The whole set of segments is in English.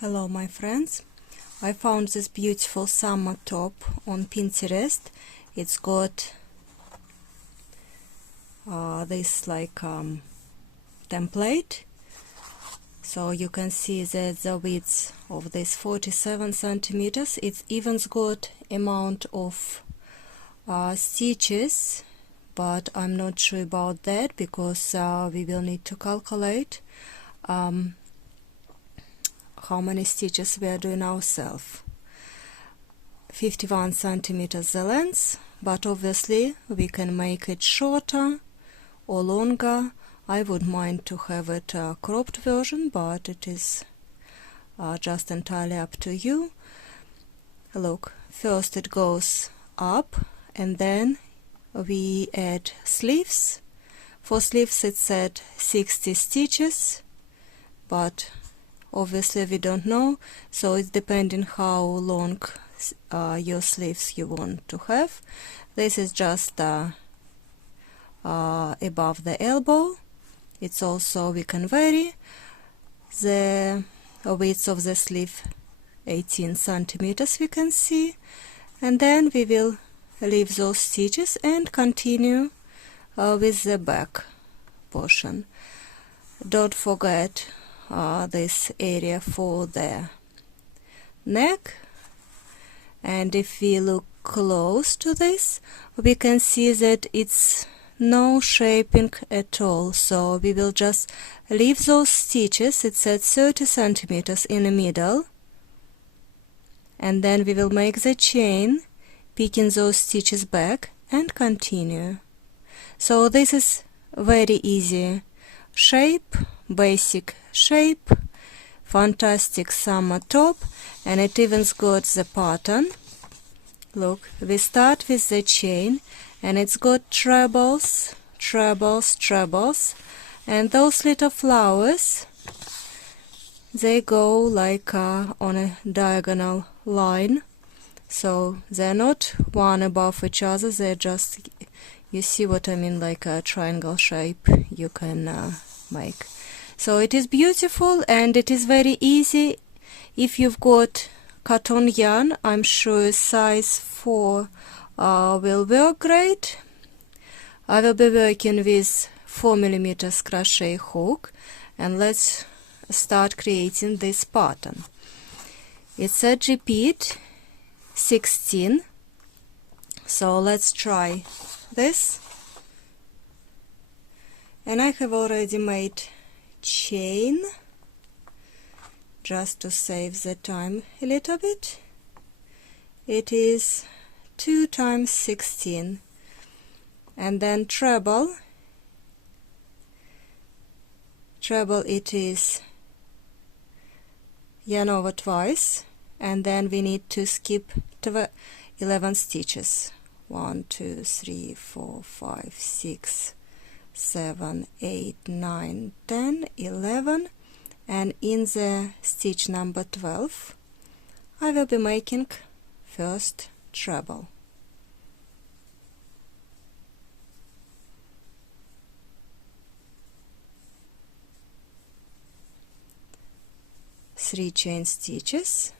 Hello my friends, I found this beautiful summer top on Pinterest. It's got this template, so you can see that the width of this 47 centimeters. It's even got amount of stitches, but I'm not sure about that because we will need to calculate how many stitches we are doing ourselves. 51 centimeters the length, but obviously we can make it shorter or longer. I would mind to have it a cropped version, but it is just entirely up to you. Look, first it goes up and then we add sleeves. For sleeves it's at 60 stitches, but obviously we don't know, so it's depending how long your sleeves you want to have. This is just above the elbow. It's also, we can vary the width of the sleeve, 18 centimeters we can see, and then we will leave those stitches and continue with the back portion. Don't forget this area for the neck, and if we look close to this we can see that it's no shaping at all, so we will just leave those stitches. It's at 30 centimeters in the middle, and then we will make the chain, picking those stitches back and continue. So this is very easy shape, basic shape, fantastic summer top, and it even got the pattern. Look, we start with the chain and it's got trebles, trebles, trebles, and those little flowers, they go like on a diagonal line, so they're not one above each other, they're just, you see what I mean, like a triangle shape you can make. So it is beautiful and it is very easy. If you've got cotton yarn, I'm sure size 4 will work great. I will be working with 4mm crochet hook, and let's start creating this pattern. It's a repeat 16, so let's try this. And I have already made chain just to save the time a little bit. It is 2 times 16, and then treble it is yarn over twice, and then we need to skip 11 stitches. 1 2 3 4 5 6 7 8 9 10 11, and in the stitch number 12 I will be making first treble. Three chain stitches,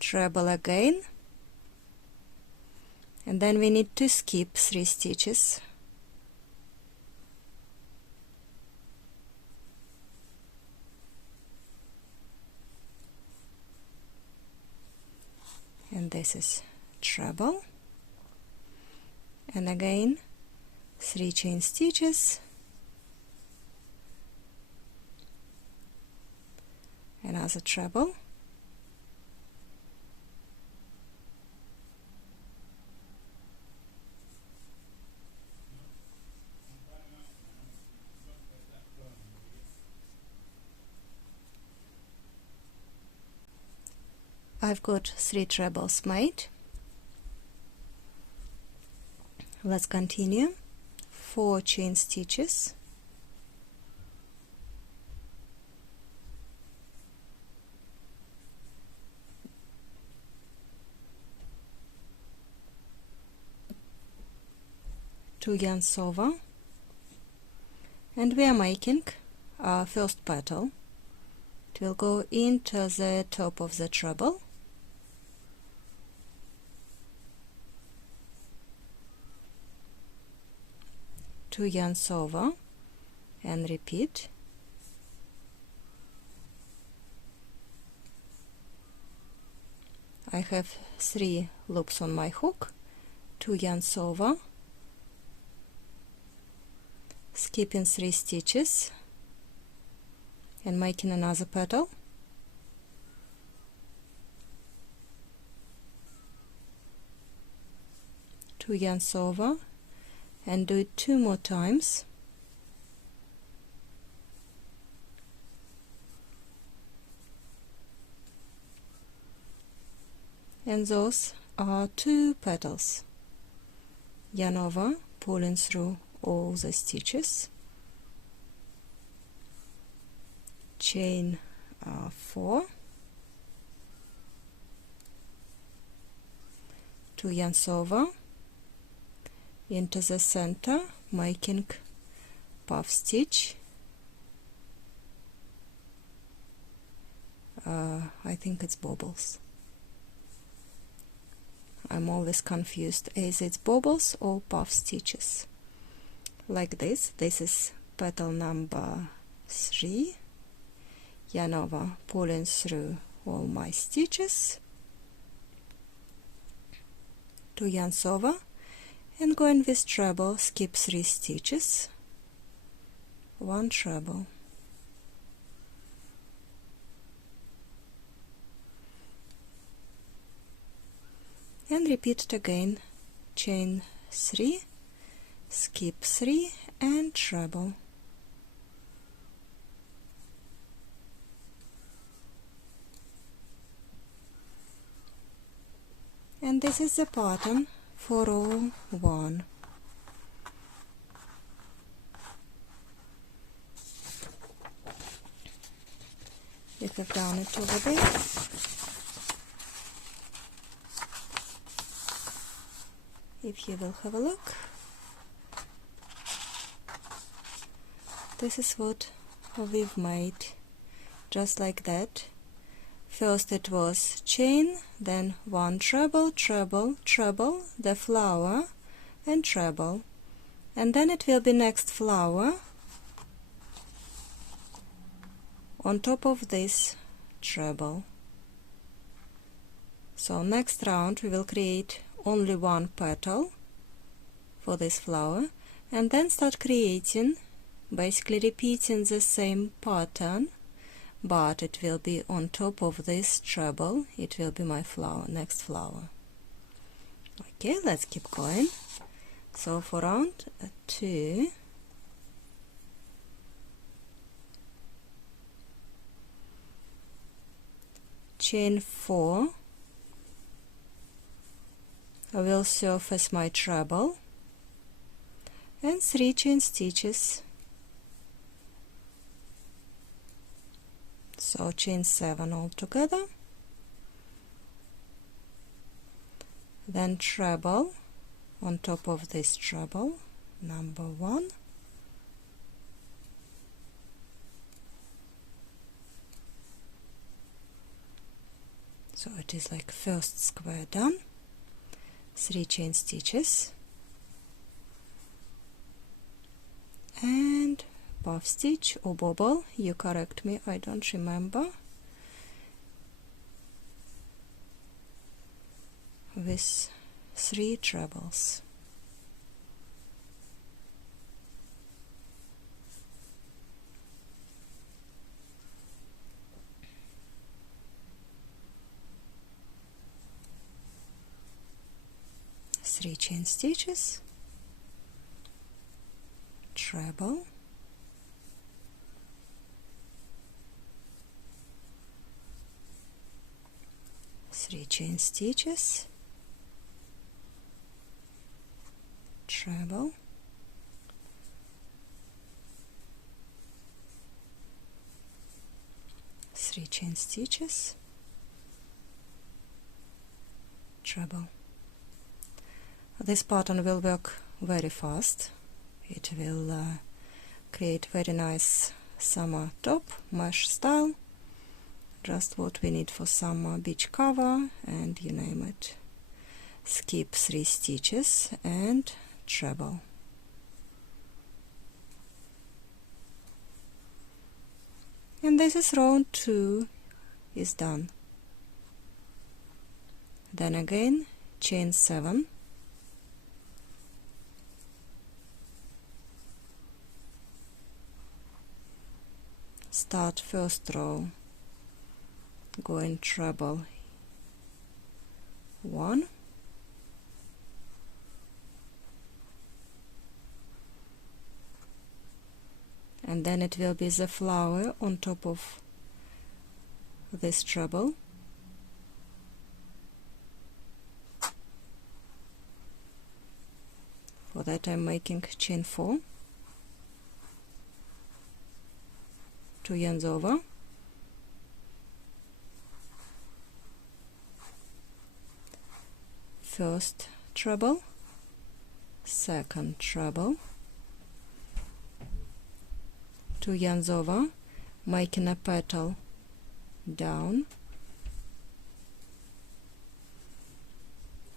treble again, and then we need to skip 3 stitches. And this is treble, and again 3 chain stitches, another treble, I've got 3 trebles made. Let's continue. 4 chain stitches, two yarns over, and we are making our first petal, it will go into the top of the treble. Two yarns over and repeat. I have 3 loops on my hook, 2 yarns over, skipping 3 stitches and making another petal, two yarns over, and do it 2 more times. And those are 2 petals. Yarn over, pulling through all the stitches, chain 4, 2 yarns over, into the center, making puff stitch. I think it's bobbles. I'm always confused, either it's bobbles or puff stitches. Like this. This is petal number 3. Yarn over, pulling through all my stitches, 2 yarns over, and going with treble, skip 3 stitches, 1 treble. And repeat it again, chain 3, skip 3 and treble. And this is the pattern for row 1. You have done it over there. If you will have a look, this is what we've made, just like that. First it was chain, then 1 treble, treble, treble, the flower and treble, and then it will be next flower on top of this treble. So next round we will create only 1 petal for this flower, and then start creating, basically repeating the same pattern, but it will be on top of this treble. It will be my flower, next flower. Okay, let's keep going. So for round 2, chain 4, I will surface my treble, and 3 chain stitches. So chain 7 all together, then treble on top of this treble, number 1, so it is like first square done, 3 chain stitches, and puff stitch or bobble, you correct me, I don't remember, with 3 trebles. Three chain stitches, treble, three chain stitches, treble, three chain stitches, treble. This pattern will work very fast. It will create very nice summer top, mesh style. just what we need for some beach cover, and you name it. Skip 3 stitches and treble. And this is round 2 is done. Then again chain 7, start first row, going treble 1, and then it will be the flower on top of this treble. For that I'm making chain 4, 2 yarns over, first treble, second treble, 2 yarns over, making a petal down,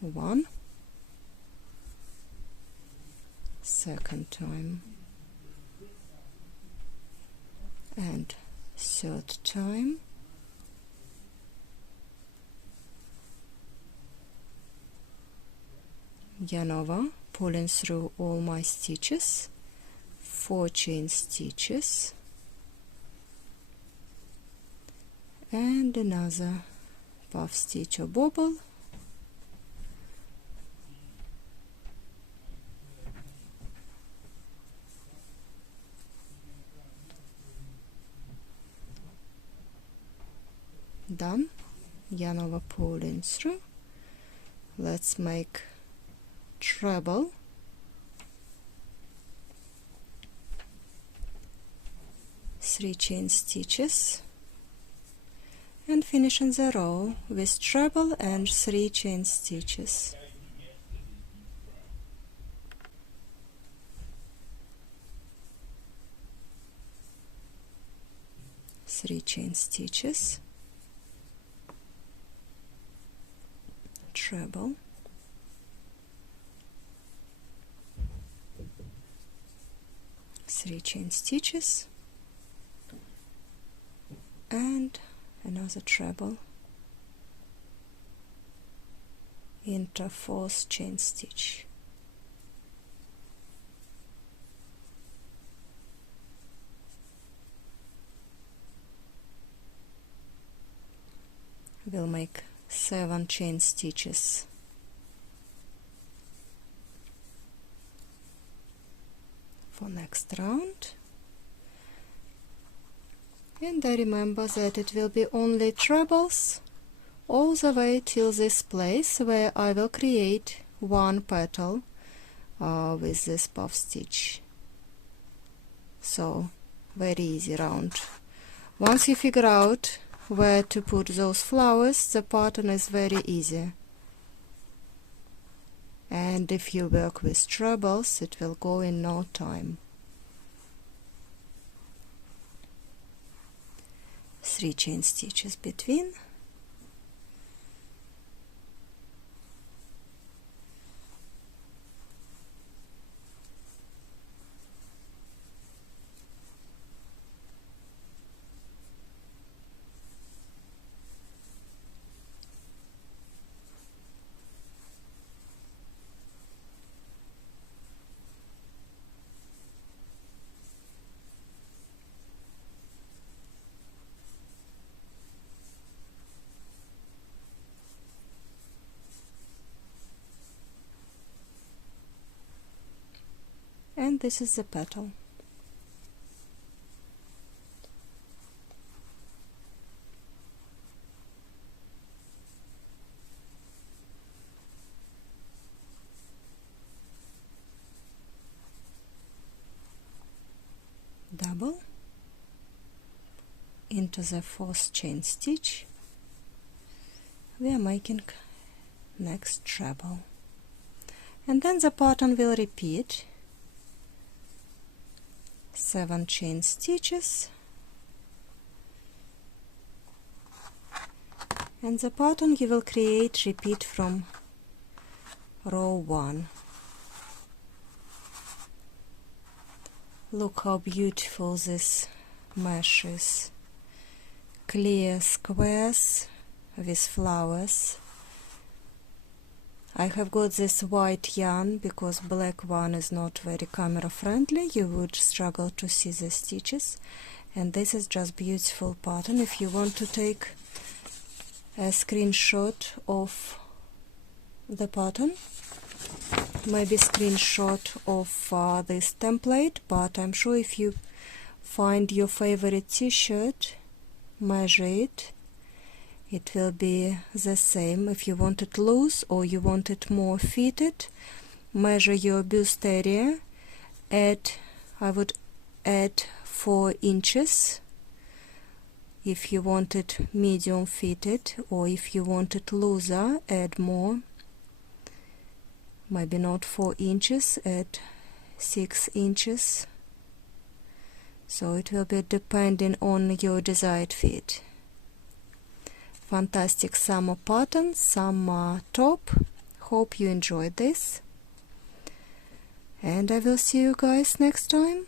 1, second time, and third time, yarn over, pulling through all my stitches, 4 chain stitches, and another puff stitch or bobble, done. Yarn over, pulling through. Let's make treble, three chain stitches, and finishing the row with treble and 3 chain stitches. Three chain stitches, treble, three chain stitches, and another treble into 4th chain stitch. We'll make 7 chain stitches for next round, and I remember that it will be only trebles all the way till this place where I will create 1 petal with this puff stitch. So very easy round. Once you figure out where to put those flowers, the pattern is very easy, and if you work with trebles it will go in no time. 3 chain stitches between, and this is the petal. Double into the 4th chain stitch, we are making next treble, and then the pattern will repeat. 7 chain stitches, and the pattern you will repeat from row 1. Look how beautiful this mesh is. Clear squares with flowers. I have got this white yarn because black one is not very camera friendly. You would struggle to see the stitches, and this is just beautiful pattern. If you want to take a screenshot of the pattern, maybe screenshot of this template, but I'm sure if you find your favorite t-shirt, measure it, it will be the same. If you want it loose or you want it more fitted, measure your bust area, I would add 4 inches. If you want it medium fitted, or if you want it looser, add more. Maybe not 4 inches, add 6 inches. So it will be depending on your desired fit. Fantastic summer pattern, summer top. Hope you enjoyed this. And I will see you guys next time.